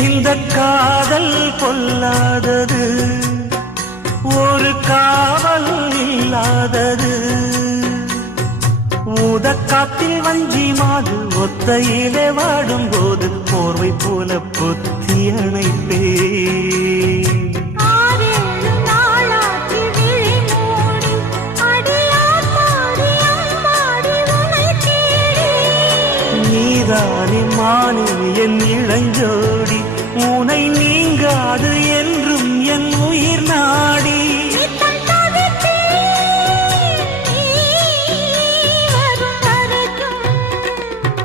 இந்த காதல் பொல்லாதது, ஒரு காவல் இல்லாதது. ஊதக்காத்தில் வஞ்சி மாது ஒத்தையிலே வாடும் போது போர்வை போல பொத்தி அணைப்பே. நீதானே மானே என் இளஞ்சோடி, உனை நீங்காது என்றும் என் உயிர் நாடி.